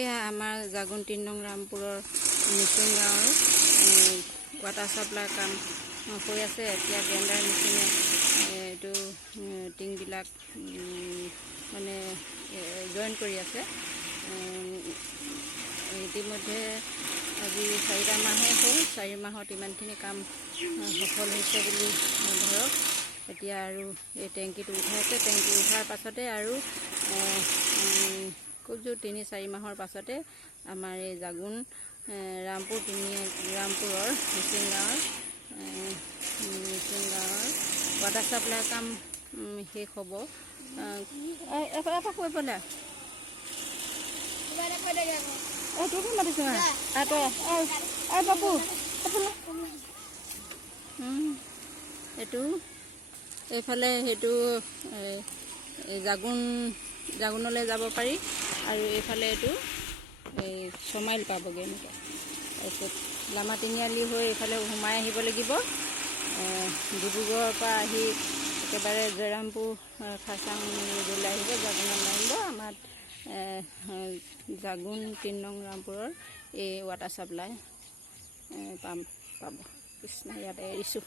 এয়া আমাৰ জাগুন ৩ নং ৰামপুৰৰ মিচিং গাঁৱৰ ৱাটাৰ ছাপ্লাই কাম হৈ আছে। এতিয়া গ্ৰেণ্ডাৰ মেচিনে এইটো টিংবিলাক মানে জইন কৰি আছে। ইতিমধ্যে আজি 4টা মাহে হ'ল। 4 মাহত ইমানখিনি কাম সফল হৈছে বুলি ধৰক। এতিয়া আৰু এই টেংকিটো উঠাইছে। টেংকি উঠাৰ পাছতে আৰু খুব জোৰ 3-4 মাহৰ পাছতে আমাৰ এই জাগুন ৰামপুৰৰ মিচিং গাঁৱৰ ৱাটাৰ ছাপ্লাই কাম শেষ হ'ব। কৈ পেলাই তোকে মাতিছোঁ বাবু এইটো এইফালে সেইটো জাগুনলৈ যাব পাৰি আৰু এইফালে এইটো এই 6 মাইল পাবগৈ এনেকৈ। তাৰপিছত লামা তিনিআলি হৈ এইফালে সোমাই আহিব লাগিব। ডিব্ৰুগড়ৰ পৰা আহি একেবাৰে জয়ৰামপুৰ খাচাং ৰোডলৈ আহিব, জাগুনত নামিব। আমাৰ জাগুন 3 নং ৰামপুৰৰ এই ৱাটাৰ ছাপ্লাই পাব। কৃষ্ণ ইয়াতে এৰিছোঁ।